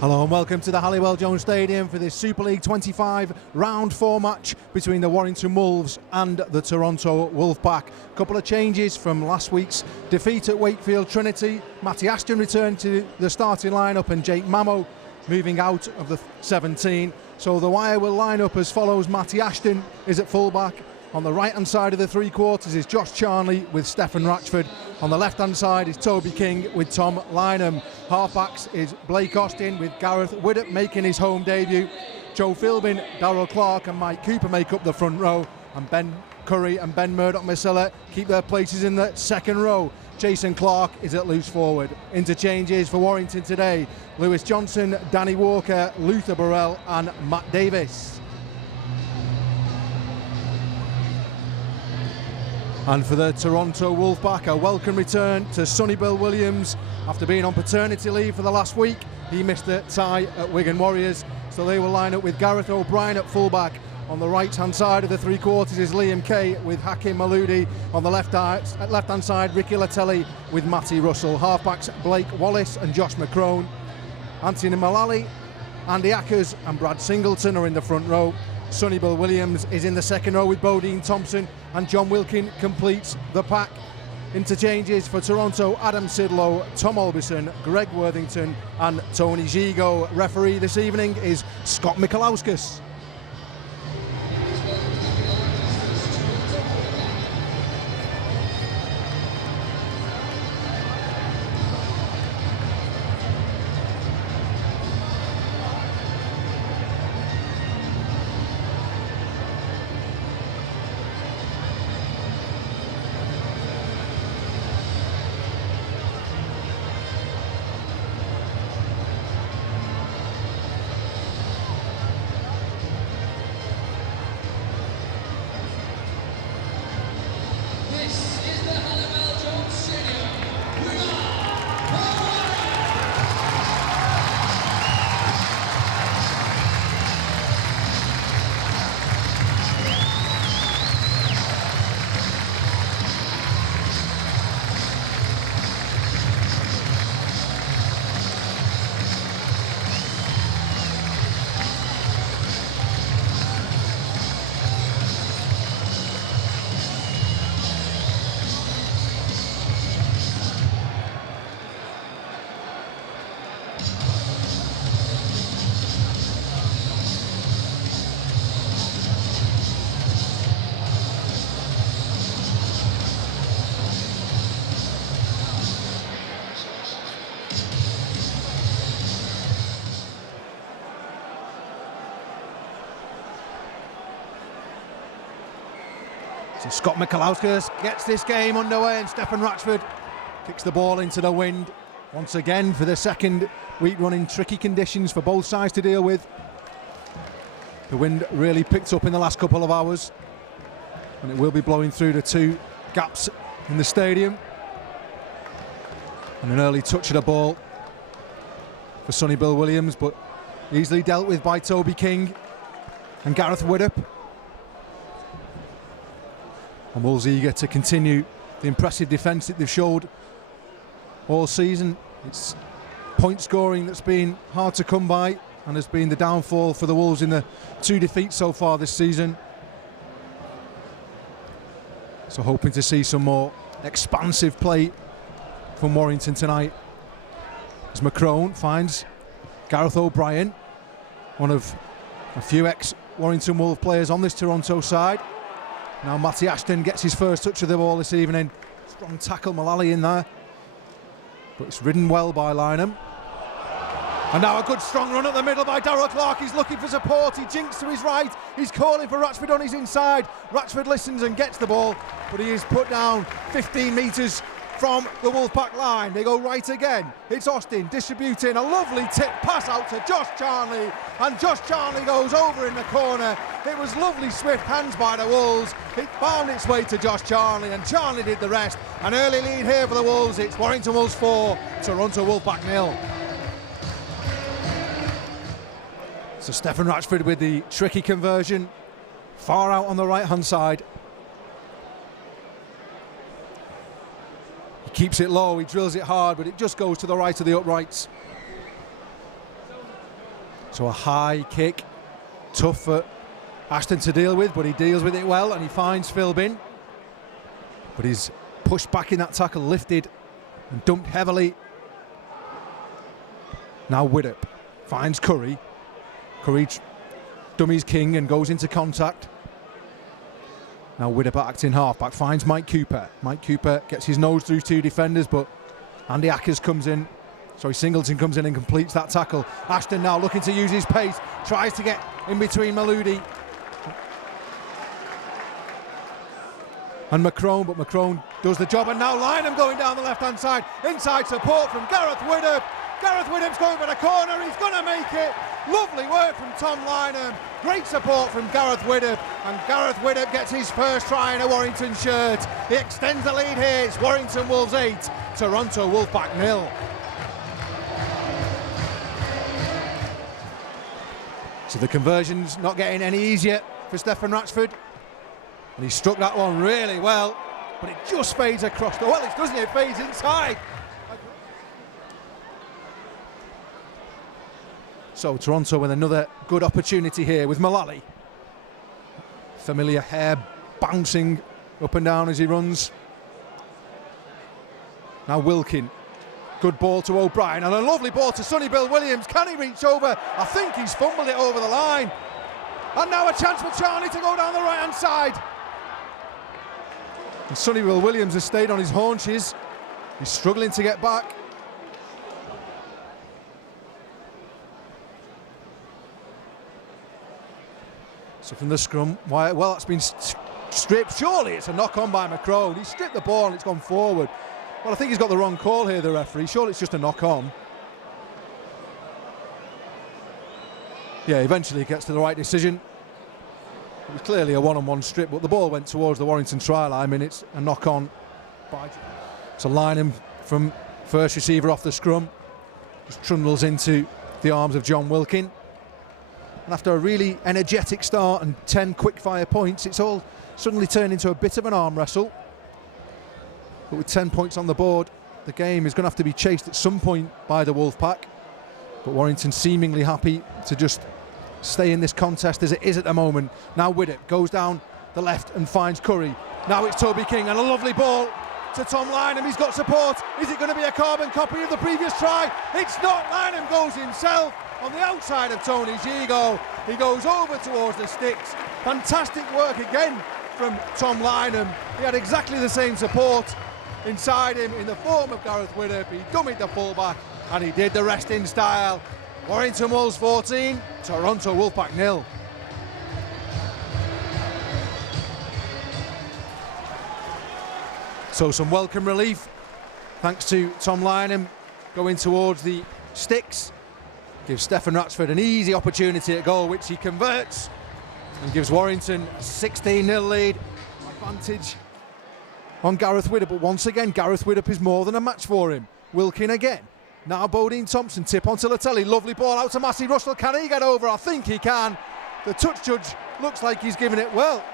Hello and welcome to the Halliwell Jones Stadium for this Super League 25 round 4 match between the Warrington Wolves and the Toronto Wolfpack. A couple of changes from last week's defeat at Wakefield Trinity. Matty Ashton returned to the starting lineup and Jake Mamo moving out of the 17. So the wire will line up as follows. Matty Ashton is at fullback. On the right hand side of the three quarters is Josh Charnley with Stefan Ratchford. On the left hand side is Toby King with Tom Lynham. Halfbacks is Blake Austin with Gareth Widdop making his home debut. Joe Philbin, Darryl Clark and Mike Cooper make up the front row, and Ben Curry and Ben Murdoch-Masilla keep their places in the second row. Jason Clark is at loose forward. Interchanges for Warrington today: Lewis Johnson, Danny Walker, Luther Burrell and Matt Davis. And for the Toronto Wolfpack, a welcome return to Sonny Bill Williams after being on paternity leave for the last week. He missed the tie at Wigan Warriors, so they will line up with Gareth O'Brien at fullback. On the right-hand side of the three quarters is Liam Kay with Hakim Maloudi. On the left-hand side, Ricky Latelli with Matty Russell. Halfbacks Blake Wallace and Josh McCrone. Anthony Mullally, Andy Ackers and Brad Singleton are in the front row. Sonny Bill Williams is in the second row with Bodine Thompson, and John Wilkin completes the pack. Interchanges for Toronto: Adam Sidlow, Tom Albison, Greg Worthington and Tony Gigo. Referee this evening is Scott Mikalauskas. This is the Halliwell Jones Stadium. We So Scott Mikalauskas gets this game underway, and Stefan Ratchford kicks the ball into the wind once again for the second week running. Tricky conditions for both sides to deal with. The wind really picked up in the last couple of hours, and it will be blowing through the two gaps in the stadium. And an early touch of the ball for Sonny Bill Williams, but easily dealt with by Toby King and Gareth Widdop. And Wolves eager to continue the impressive defence that they've showed all season. It's point scoring that's been hard to come by and has been the downfall for the Wolves in the two defeats so far this season. So hoping to see some more expansive play from Warrington tonight, as McCrone finds Gareth O'Brien, one of a few ex-Warrington Wolves players on this Toronto side. Now Matty Ashton gets his first touch of the ball this evening. Strong tackle, Mullally in there, but it's ridden well by Lynham. And now a good strong run at the middle by Darryl Clark. He's looking for support. He jinks to his right. He's calling for Ratchford on his inside. Ratchford listens and gets the ball, but he is put down 15 metres from the Wolfpack line. They go right again. It's Austin distributing a lovely tip pass out to Josh Charnley, and Josh Charnley goes over in the corner. It was lovely swift hands by the Wolves. It found its way to Josh Charnley, and Charnley did the rest. An early lead here for the Wolves. It's Warrington Wolves 4, Toronto Wolfpack 0. So Stefan Ratchford with the tricky conversion, far out on the right hand side. He keeps it low, he drills it hard, but it just goes to the right of the uprights. So a high kick, tough for Ashton to deal with, but he deals with it well and he finds Philbin. But he's pushed back in that tackle, lifted and dumped heavily. Now Widdop finds Curry. Curry dummies King and goes into contact. Now Widdop acting halfback, finds Mike Cooper. Mike Cooper gets his nose through two defenders, but Andy Ackers comes in. Sorry, Singleton comes in and completes that tackle. Ashton now looking to use his pace, tries to get in between Maludi and McCrone, but McCrone does the job, and now Lynham going down the left-hand side. Inside support from Gareth Widdop. Gareth Widdop's going for the corner, he's going to make it. Lovely work from Tom Lynham. Great support from Gareth Widdop, and Gareth Widdop gets his first try in a Warrington shirt. He extends the lead here. It's Warrington Wolves 8, Toronto Wolfpack 0. So the conversion's not getting any easier for Stefan Ratchford. And he struck that one really well, but it just fades across. Well, it doesn't, it fades inside. So Toronto with another good opportunity here with Mullally. Familiar hair bouncing up and down as he runs. Now Wilkin. Good ball to O'Brien and a lovely ball to Sonny Bill Williams. Can he reach over? I think he's fumbled it over the line. And now a chance for Charlie to go down the right-hand side. And Sonny Bill Williams has stayed on his haunches. He's struggling to get back. So from the scrum, well, that's been stripped. Surely it's a knock-on by McCrone. He stripped the ball and it's gone forward. Well, I think he's got the wrong call here, the referee. Surely it's just a knock-on. Yeah, eventually he gets to the right decision. It was clearly a one-on-one strip, but the ball went towards the Warrington try line. I mean, it's a knock-on. So Lynham from first receiver off the scrum just trundles into the arms of John Wilkin. And after a really energetic start and 10 quick-fire points, it's all suddenly turned into a bit of an arm wrestle. But with 10 points on the board, the game is going to have to be chased at some point by the Wolfpack. But Warrington seemingly happy to just stay in this contest as it is at the moment. Now Widdop goes down the left and finds Curry. Now it's Toby King and a lovely ball to Tom Lynham. He's got support. Is it going to be a carbon copy of the previous try? It's not. Lynham goes himself on the outside of Tony Gigo. He goes over towards the sticks. Fantastic work again from Tom Lynham. He had exactly the same support inside him in the form of Gareth Widdop. He dummied the fullback and he did the rest in style. Warrington Wolves 14, Toronto Wolfpack 0. So some welcome relief thanks to Tom Lynham going towards the sticks. Gives Stefan Ratchford an easy opportunity at goal, which he converts and gives Warrington a 16-0 lead. Advantage on Gareth Widdop, but once again Gareth Widdop is more than a match for him. Wilkin again. Now Bodine Thompson, tip onto Latelli, lovely ball out to Massey Russell. Can he get over? I think he can. The touch judge looks like he's given it well.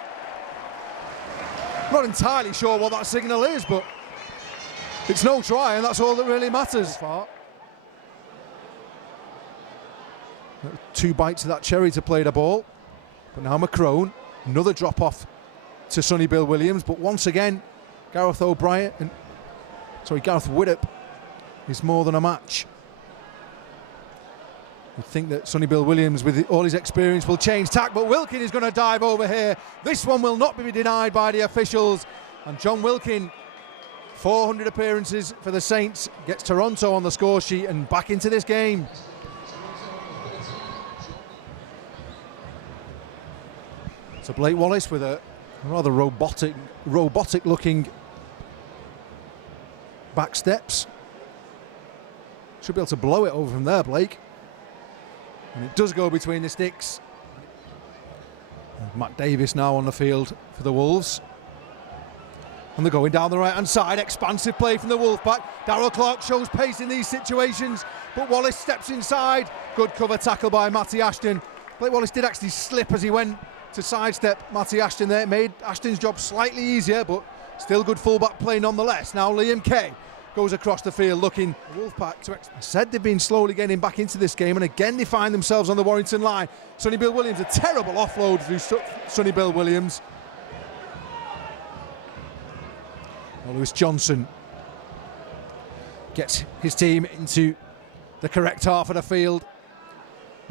Not entirely sure what that signal is, but it's no try and that's all that really matters. Two bites of that cherry to play the ball. But now McCrone, another drop off to Sonny Bill Williams, but once again Gareth Widdop is more than a match. You think that Sonny Bill Williams, with all his experience, will change tack, but Wilkin is going to dive over here. This one will not be denied by the officials. And John Wilkin, 400 appearances for the Saints, gets Toronto on the score sheet and back into this game. So Blake Wallace with a rather robotic-looking back steps. Should be able to blow it over from there, Blake. And it does go between the sticks. And Matt Davis now on the field for the Wolves. And they're going down the right-hand side. Expansive play from the Wolfpack. Darrell Clark shows pace in these situations, but Wallace steps inside. Good cover tackle by Matty Ashton. Blake Wallace did actually slip as he went to sidestep Matty Ashton there. It made Ashton's job slightly easier, but still good fullback play nonetheless. Now Liam Kay goes across the field looking. Wolfpack said they've been slowly getting back into this game, and again they find themselves on the Warrington line. Sonny Bill Williams, a terrible offload through Sonny Bill Williams. Lewis Johnson gets his team into the correct half of the field.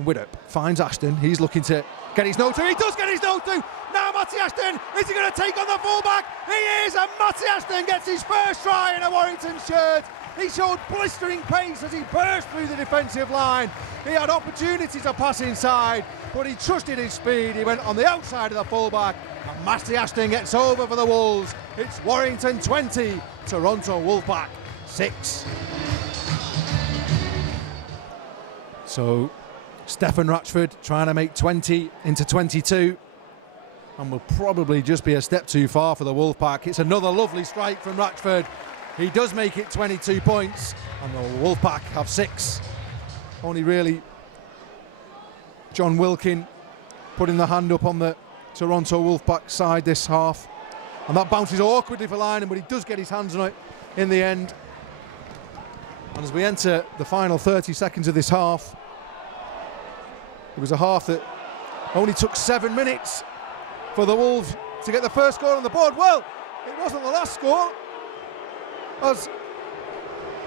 Widdop finds Ashton. He's looking to get his note through. He does get his note through. Now Matty Ashton, is he going to take on the fullback? He is, and Matty Ashton gets his first try in a Warrington shirt. He showed blistering pace as he burst through the defensive line. He had opportunities to pass inside, but he trusted his speed. He went on the outside of the fullback, and Matty Ashton gets over for the Wolves. It's Warrington 20, Toronto Wolfpack 6. So Stefan Ratchford trying to make 20 into 22, and will probably just be a step too far for the Wolfpack. It's another lovely strike from Ratchford. He does make it 22 points, and the Wolfpack have 6. Only really John Wilkin putting the hand up on the Toronto Wolfpack side this half, and that bounces awkwardly for Lynham, but he does get his hands on it in the end. And as we enter the final 30 seconds of this half, it was a half that only took 7 minutes for the Wolves to get the first score on the board. Well, it wasn't the last score, as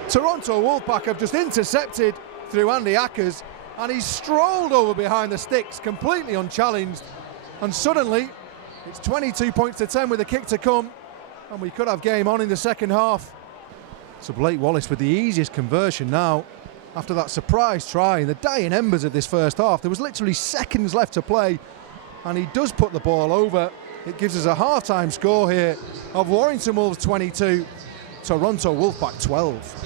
Toronto Wolfpack have just intercepted through Andy Ackers, and he's strolled over behind the sticks completely unchallenged, and suddenly it's 22 points to 10 with a kick to come, and we could have game on in the second half. So Blake Wallace with the easiest conversion now after that surprise try in the dying embers of this first half. There was literally seconds left to play, and he does put the ball over. It gives us a half-time score here of Warrington Wolves 22, Toronto Wolfpack 12.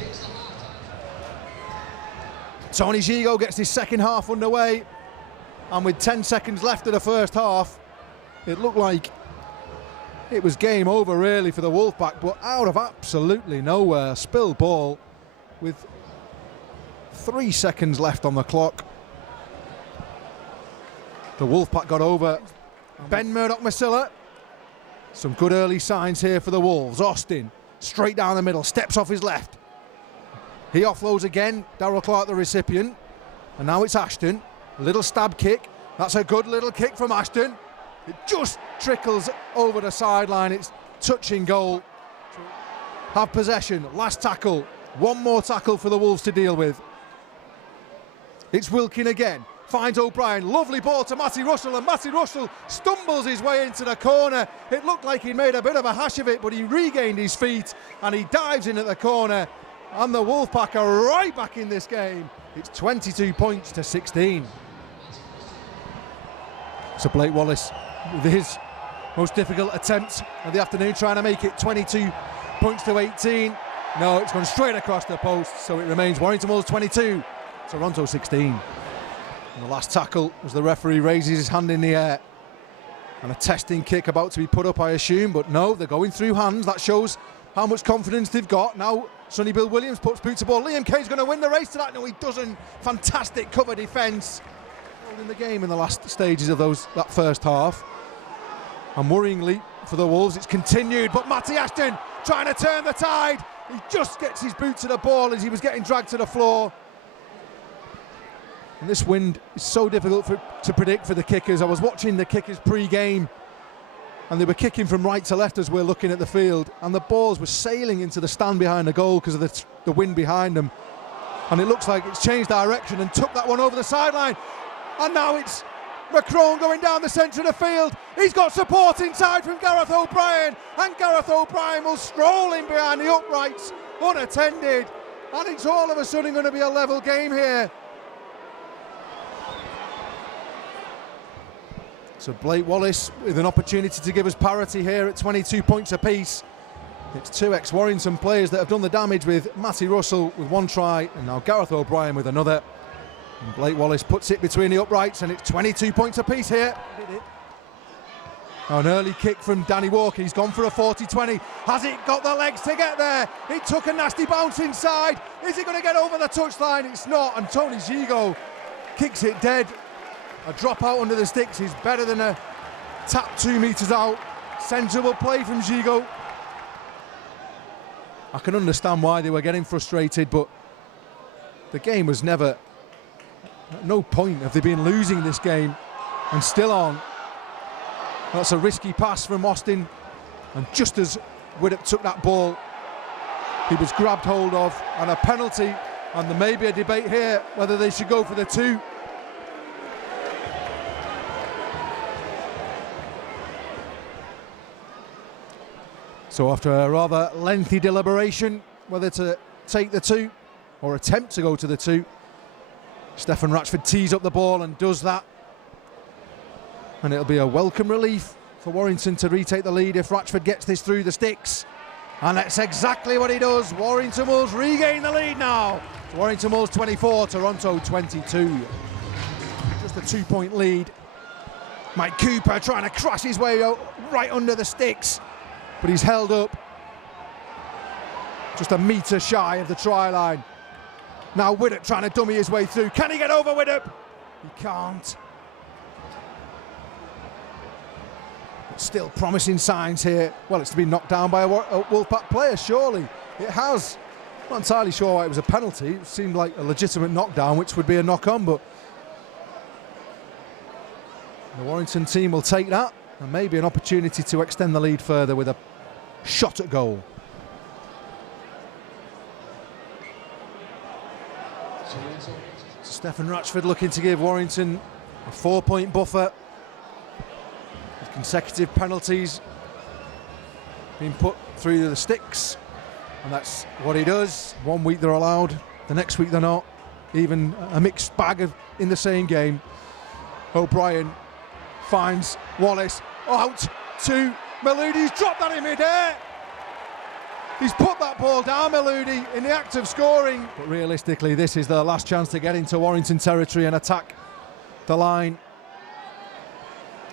Tony Gigo gets his second half underway, and with 10 seconds left of the first half, it looked like it was game over really for the Wolfpack, but out of absolutely nowhere, spilled ball with 3 seconds left on the clock. The Wolfpack got over. Ben Murdoch-Masilla. Some good early signs here for the Wolves. Austin, straight down the middle, steps off his left. He offloads again, Darrell Clark the recipient. And now it's Ashton, a little stab kick. That's a good little kick from Ashton. It just trickles over the sideline. It's touching goal. Have possession, last tackle. One more tackle for the Wolves to deal with. It's Wilkin again. Finds O'Brien, lovely ball to Matty Russell, and Matty Russell stumbles his way into the corner. It looked like he made a bit of a hash of it, but he regained his feet and he dives in at the corner, and the Wolfpack are right back in this game. It's 22 points to 16. So Blake Wallace with his most difficult attempt of the afternoon, trying to make it 22 points to 18. No, it's gone straight across the post, so it remains Warrington Wolves 22, Toronto 16. And the last tackle as the referee raises his hand in the air, and a testing kick about to be put up, I assume, but no, they're going through hands. That shows how much confidence they've got. Now Sonny Bill Williams puts boot to ball. Liam Kay's going to win the race to that. No, he doesn't. Fantastic cover defence in the game in the last stages of that first half. And worryingly for the Wolves, it's continued, but Matty Ashton trying to turn the tide. He just gets his boot to the ball as he was getting dragged to the floor. And this wind is so difficult to predict for the kickers. I was watching the kickers pre-game, and they were kicking from right to left as we're looking at the field, and the balls were sailing into the stand behind the goal because of the wind behind them. And it looks like it's changed direction and took that one over the sideline. And now it's McCrone going down the centre of the field. He's got support inside from Gareth O'Brien, and Gareth O'Brien will stroll in behind the uprights unattended, and it's all of a sudden going to be a level game here. So Blake Wallace with an opportunity to give us parity here at 22 points apiece. It's two ex-Warrington players that have done the damage, with Matty Russell with one try and now Gareth O'Brien with another. And Blake Wallace puts it between the uprights, and it's 22 points apiece here. An early kick from Danny Walker. He's gone for a 40-20. Has it got the legs to get there? It took a nasty bounce inside. Is it going to get over the touchline? It's not, and Tony Gigo kicks it dead. A drop out under the sticks is better than a tap 2 metres out. Sensible play from Gigo. I can understand why they were getting frustrated, but the game was never, at no point have they been losing this game and still on. That's a risky pass from Austin, and just as Widdop took that ball, he was grabbed hold of, and a penalty, and there may be a debate here whether they should go for the 2. So after a rather lengthy deliberation whether to take the 2 or attempt to go to the 2, Stefan Ratchford tees up the ball and does that. And it'll be a welcome relief for Warrington to retake the lead if Ratchford gets this through the sticks. And that's exactly what he does. Warrington Wolves regain the lead now. It's Warrington Wolves 24, Toronto 22. Just a 2-point lead. Mike Cooper trying to crash his way out right under the sticks, but he's held up just a metre shy of the try line. Now Widdop trying to dummy his way through. Can he get over Widdop? He can't. But still promising signs here. Well, it's been knocked down by a Wolfpack player, surely. It has. Not entirely sure why it was a penalty. It seemed like a legitimate knockdown, which would be a knock-on, but the Warrington team will take that, and maybe an opportunity to extend the lead further with a shot at goal. So Stefan Ratchford looking to give Warrington a 4-point buffer with consecutive penalties being put through the sticks, and that's what he does. 1 week they're allowed, the next week they're not. Even a mixed bag in the same game. O'Brien finds Wallace out to Maludi. He's dropped that in mid-air. He's put that ball down, Maludi, in the act of scoring. But realistically, this is the last chance to get into Warrington territory and attack the line.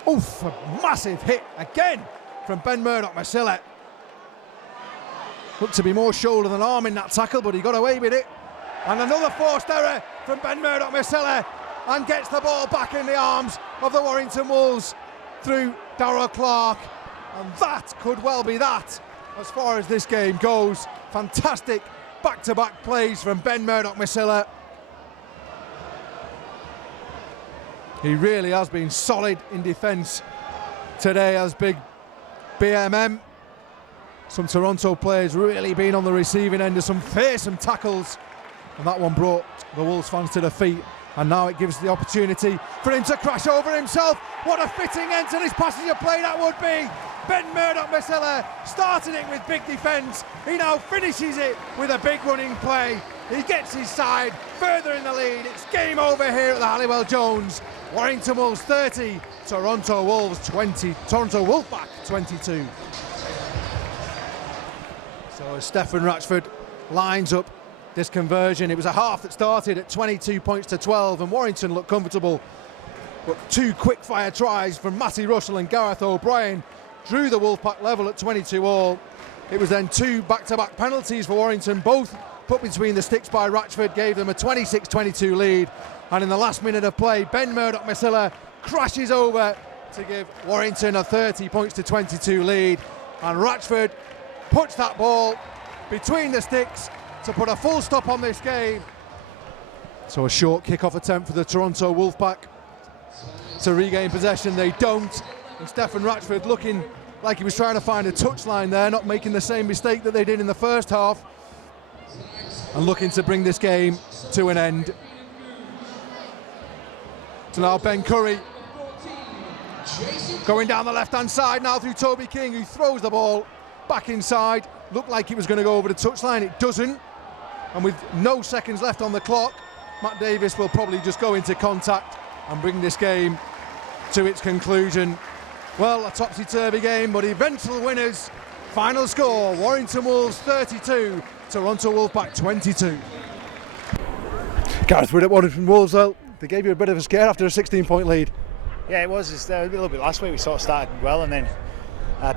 Oof, a massive hit again from Ben Murdoch-Masila. Looked to be more shoulder than arm in that tackle, but he got away with it. And another forced error from Ben Murdoch-Masila, and gets the ball back in the arms of the Warrington Wolves through Darrell Clark. And that could well be that as far as this game goes. Fantastic back-to-back plays from Ben Murdoch-Masila. He really has been solid in defence today as big BMM. Some Toronto players really been on the receiving end of some fearsome tackles, and that one brought the Wolves fans to their feet. And now it gives the opportunity for him to crash over himself. What a fitting end to this passenger play that would be. Ben Murdoch-Masila started it with big defence. He now finishes it with a big running play. He gets his side further in the lead. It's game over here at the Halliwell Jones. Warrington Wolves 30, Toronto Wolves 20, Toronto Wolfpack 22. So Stefan Ratchford lines up this conversion. It was a half that started at 22 points to 12, and Warrington looked comfortable. But 2 quick-fire tries from Matty Russell and Gareth O'Brien drew the Wolfpack level at 22 all. It was then 2 back-to-back penalties for Warrington, both put between the sticks by Ratchford, gave them a 26-22 lead. And in the last minute of play, Ben Murdoch-Masila crashes over to give Warrington a 30 points to 22 lead. And Ratchford puts that ball between the sticks to put a full stop on this game. So a short kick-off attempt for the Toronto Wolfpack to regain possession. They don't, and Stefan Ratchford looking like he was trying to find a touchline there, not making the same mistake that they did in the first half, and looking to bring this game to an end. So now Ben Curry going down the left-hand side now through Toby King, who throws the ball back inside. Looked like it was going to go over the touchline, it doesn't. And with no seconds left on the clock, Matt Davis will probably just go into contact and bring this game to its conclusion. Well, a topsy-turvy game, but eventual winners. Final score, Warrington Wolves 32, Toronto Wolfpack 22. Gareth Widdop, Warrington Wolves, well, they gave you a bit of a scare after a 16-point lead. Yeah, it was. It's a little bit last week. We sort of started well, and then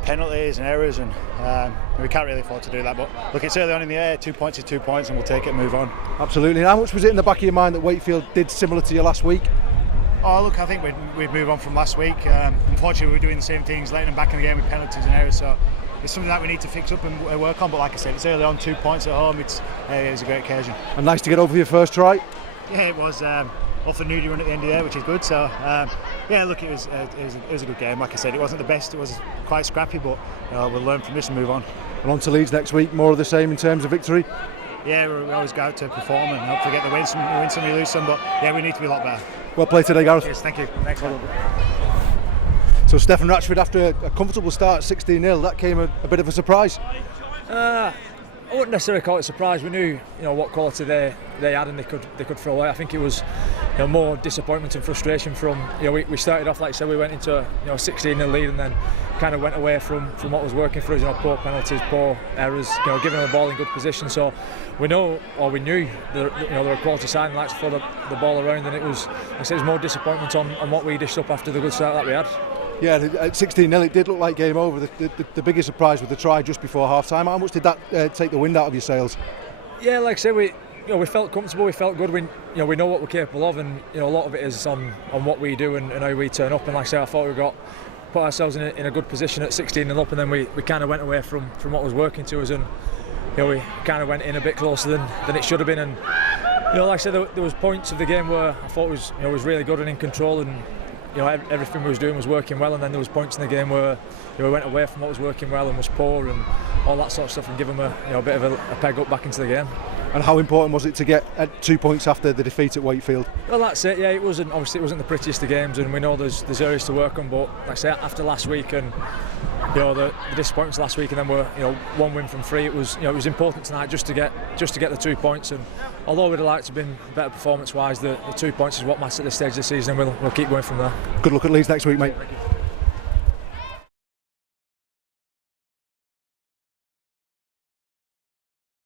penalties and errors, and we can't really afford to do that. But look, it's early on in the year. 2 points is 2 points, and we'll take it and move on. Absolutely. And how much was it in the back of your mind that Wakefield did similar to you last week? Oh, look, I think we'd move on from last week. Unfortunately, we were doing the same things, letting them back in the game with penalties and errors. So it's something that we need to fix up and work on. But like I said, it's early on, 2 points at home. It was a great occasion. And nice to get over your first try. Yeah, it was. Off a nudie run at the end of there, which is good. So yeah, look, it was a good game. Like I said, it wasn't the best. It was quite scrappy, but we'll learn from this and move on. And on to Leeds next week. More of the same in terms of victory. Yeah, we always go out to perform and hopefully get the win. We win some, we lose some, but yeah, we need to be a lot better. Well played today, Gareth. Cheers, thank you. Thanks, man. So Stefan Ratchford, after a comfortable start, 16-0, that came a bit of a surprise. I wouldn't necessarily call it a surprise. We knew, what quality they had and they could throw away. I think it was, more disappointment and frustration from. We started off, like I said, we went into a 16-0 lead and then kind of went away from what was working for us. Poor penalties, poor errors, giving them the ball in good position. So we knew they're a quality side and likes to throw the ball around. And it was, like I said, it was more disappointment on what we dished up after the good start that we had. Yeah, at 16-0 it did look like game over. The biggest surprise was the try just before half-time. How much did that take the wind out of your sails? Yeah, like I said, we felt comfortable, we felt good. We know what we're capable of, and a lot of it is on what we do and how we turn up. And like I said, I thought we put ourselves in a good position at 16-0 up, and then we kind of went away from what was working to us, and we kind of went in a bit closer than it should have been. And like I said, there was points of the game where I thought was really good and in control, and everything we was doing was working well, and then there was points in the game where we went away from what was working well and was poor and all that sort of stuff, and give them a bit of a peg up back into the game. And how important was it to get 2 points after the defeat at Wakefield? Well, that's it. Yeah, it wasn't the prettiest of games, and we know there's areas to work on. But like I say, after last week and the disappointments last week, and then we're 1 win from 3. It was important tonight just to get the 2 points. And although we'd have liked to have been better performance-wise, the 2 points is what matters at this stage of the season, and we'll keep going from there. Good luck at Leeds next week, mate.